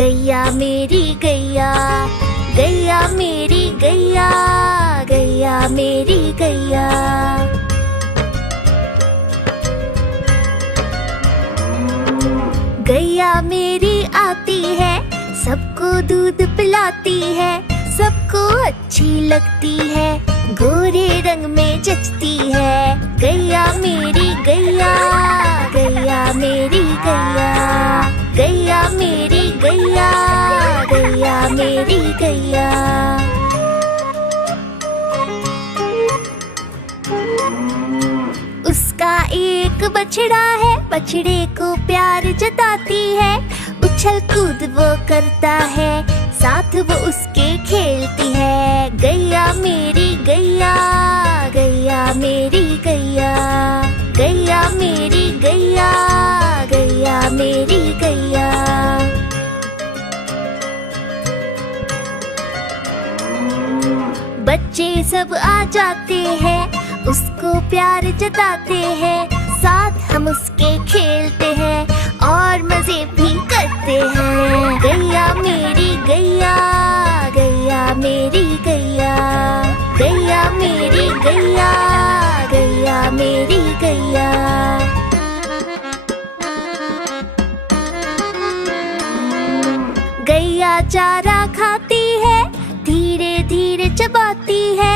गैया मेरी गैया, गैया मेरी गैया, गैया मेरी गैया। गैया मेरी आती है, सबको दूध पिलाती है, सबको अच्छी लगती है, गोरे रंग में जचती है। गैया मेरी गैया, गैया मेरी गैया, गैया मेरी गैया, गैया मेरी गैया। उसका एक बछड़ा है, बछड़े को प्यार जताती है, उछल कूद वो करता है, साथ वो उसके खेलती है। गैया मेरी गैया, गैया मेरी गैया, गैया मेरी गैया, गैया मेरी गैया। बच्चे सब आ जाते हैं, उसको प्यार जताते हैं, साथ हम उसके खेलते हैं और मजे भी करते हैं। गैया मेरी गैया, गैया मेरी गैया, गैया मेरी गैया, गैया मेरी गैया। गैया चारा खाती है, धीरे धीरे चबाती है,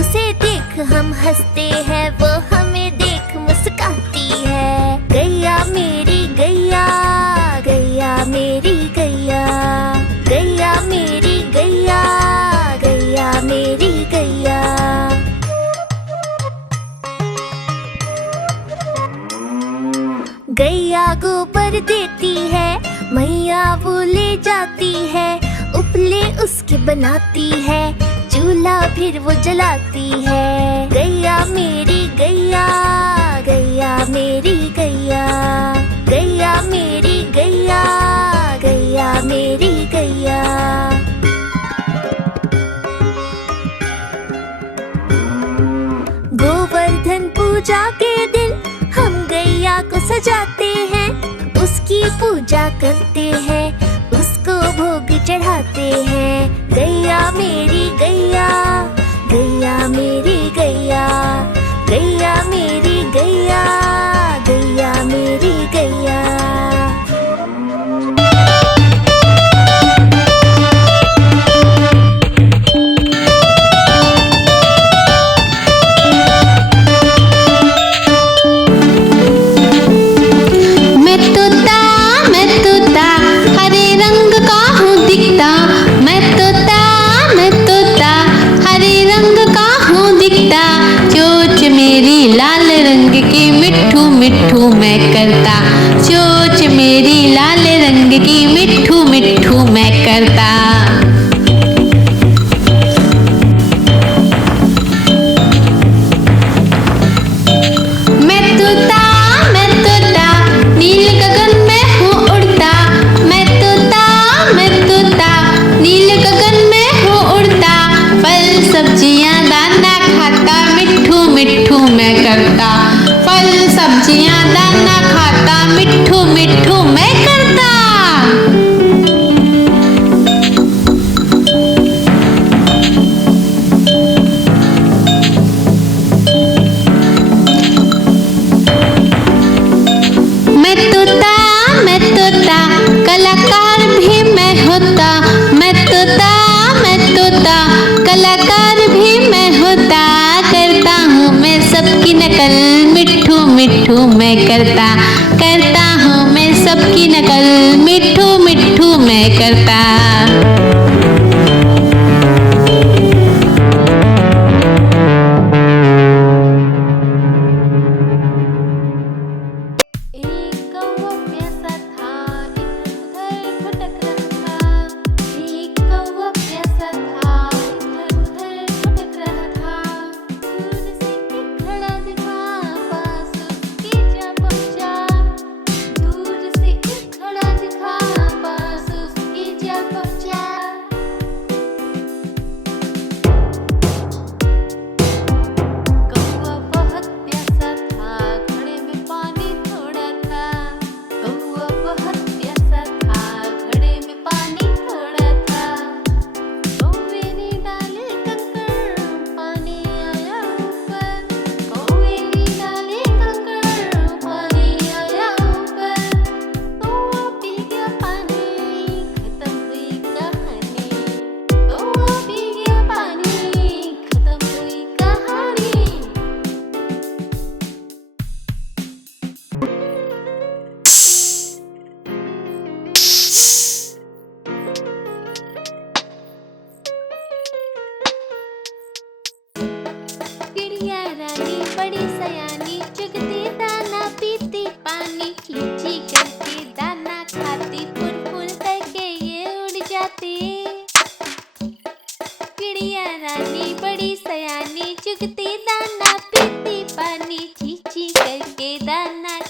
उसे देख हम हंसते हैं, वो हमें देख मुस्काती है। गैया मेरी गैया, गैया मेरी गैया, गैया मेरी गैया, गैया मेरी गैया। गैया गोबर देती है, मैया वो ले जाती है, उपले उसके बनाती है, चूल्हा फिर वो जलाती है। गैया मेरी गैया, गैया मेरी गैया, गैया मेरी गैया, गैया मेरी गैया। गोवर्धन पूजा के दिन हम गैया को सजाते हैं, उसकी पूजा करते हैं, उसको भोग चढ़ाते हैं। गैया मेरी गैया, गैया मेरी गैया, गैया मेरी गैया, गैया मेरी गैया। मिट्ठू मैं करता, चोंच मेरी लाल रंग की, मिट्ठू मिट्ठू मैं करता। मैं तोता नील गगन में हूँ उड़ता, मैं तोता नील गगन में हूँ उड़ता, फल सब्जियाँ दाना खाता, मिट्ठू मिट्ठू मैं करता, फल सब्जियाँ दाना खाता, मिट्ठू मिट्ठू मैं करता। मैं तोता कलाकार भी मैं होता, मैं तोता कलाकार भी मैं होता, करता हूँ मैं सबकी नकल, मिट्ठू मिट्ठू मैं करता हूँ मैं सबकी नकल, मिट्ठू मिट्ठू मैं करता। दूर से खड़ा दिखा, पास उसके जा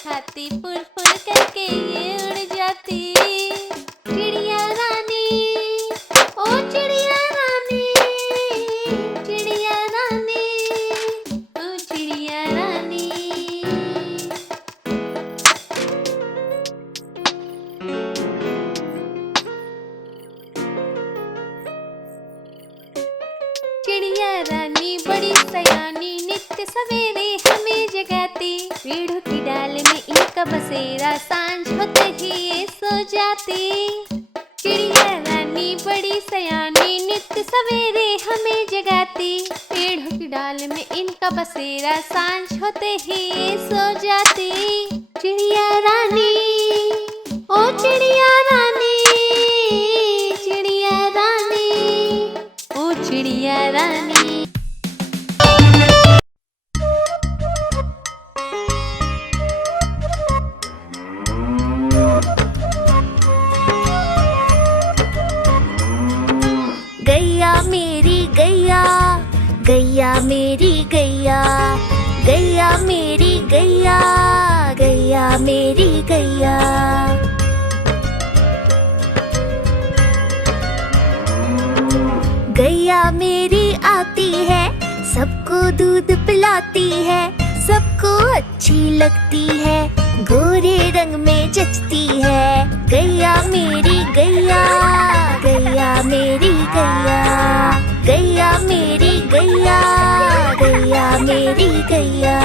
खाती फुर फुर करके ये उड़ जाती। चिड़िया रानी, ओ चिड़िया रानी, चिड़िया रानी, ओ चिड़िया रानी। चिड़िया रानी बड़ी सयानी, नित्य सवेरे हमें जगाती। पेड़ों की डाल में इनका बसेरा, सांझ होते ही ये सो जाती। चिड़िया रानी बड़ी सयानी, नित्य सवेरे हमें जगाती। पेड़ों की डाल में इनका बसेरा, सांझ होते ही ये सो जाती। चिड़िया रानी, ओ चिड़िया रानी, चिड़िया रानी, ओ चिड़िया रानी। गैया मेरी गैया, गैया मेरी गैया, गैया मेरी गैया, गैया मेरी गैया। गैया मेरी आती है, सबको दूध पिलाती है, सबको अच्छी लगती है, गोरे रंग में जचती है। गैया मेरी गैया, गैया मेरी गैया, गैया मेरी गैया, गैया मेरी गैया।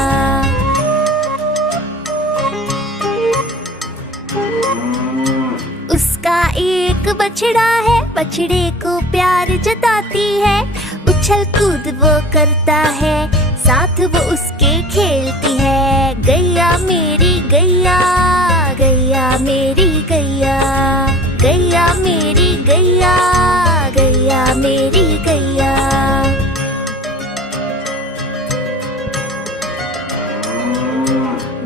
उसका एक बछड़ा है, बछड़े को प्यार जताती है, उछल कूद वो करता है, साथ वो उसके खेलती है। गैया मेरी गैया, गैया मेरी गैया, गैया मेरी गैया, गैया मेरी गैया।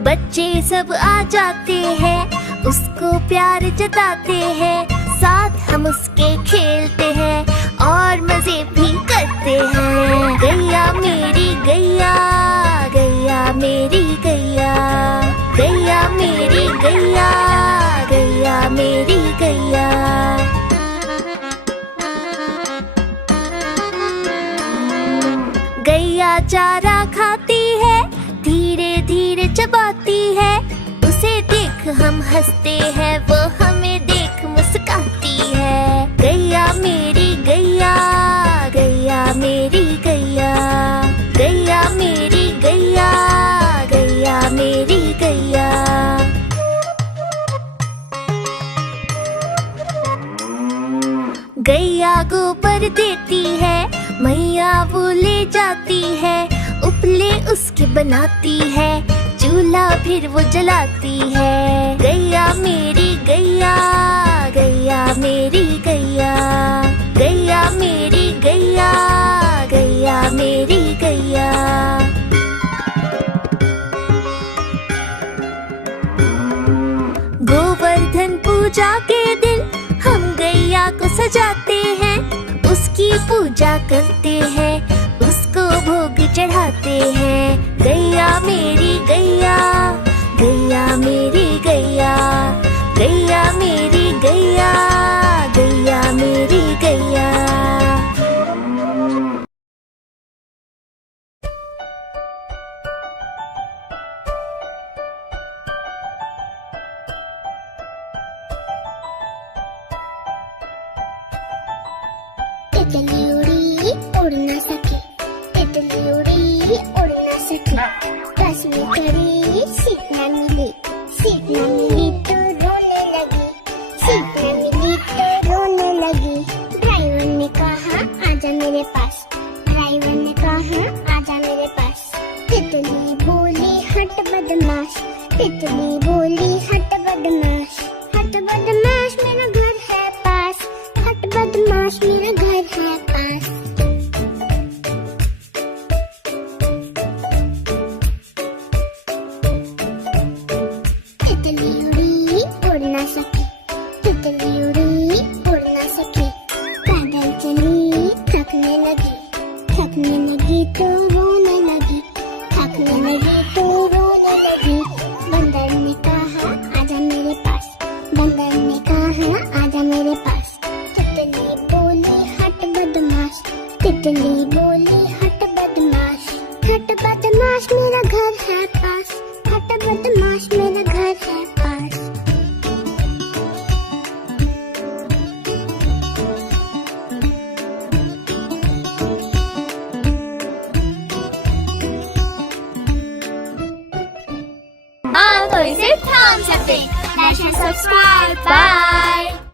बच्चे सब आ जाते हैं, उसको प्यार जताते हैं, साथ हम उसके खेलते हैं और मजे भी करते हैं। गैया मेरी गैया, गैया मेरी गैया, गैया मेरी गैया, गैया मेरी गैया। गैया चारा खाती है, धीरे धीरे चबाती है, उसे देख हम हंसते हैं, वो हमें देख मुस्काती है। गैया मेरी गैया, गैया मेरी गैया, गैया मेरी गैया, गैया मेरी गैया। गैया गोबर देती है, मैया वो ले जाती है, उपले उसके बनाती है, चूल्हा फिर वो जलाती है। गैया मेरी गैया, गैया मेरी गैया, गैया मेरी गैया, गैया मेरी गैया। गोवर्धन पूजा के दिन हम गैया को सजाते हैं, उसकी पूजा करते हैं, उसको भोग चढ़ाते हैं। गैया मेरी गैया, गैया मेरी गैया, गैया मेरी गैया, गैया मेरी गैया। तितली उड़ी उड़ न सके, तितली उड़ी उड़ न सके, बस में चढ़ी सीट न मिली, सीट न मिली तो रोने लगी, सीट न मिली तो रोने लगी। ड्राइवर ने कहा आजा मेरे पास, ड्राइवर ने कहा आजा मेरे पास। तितली बोली हट बदमाश, तितली बोली हट बदमाश, हट बदमाश मेरा घर है पास, हट बदमाश मेरा घर है पास। तितली उड़ी उड़ न सकी, तितली उड़ी उड़ न सकी, पैदल चली थकने लगी, थकने लगी तो रोने लगी, थकने लगी तो रोने लगी। बंदर तितली बोली हट बदमाश मेरा घर है पास, हट बदमाश मेरा घर है पास। हाँ तो इसे ध्यान से देख, लाइक एंड सब्सक्राइब, बाय।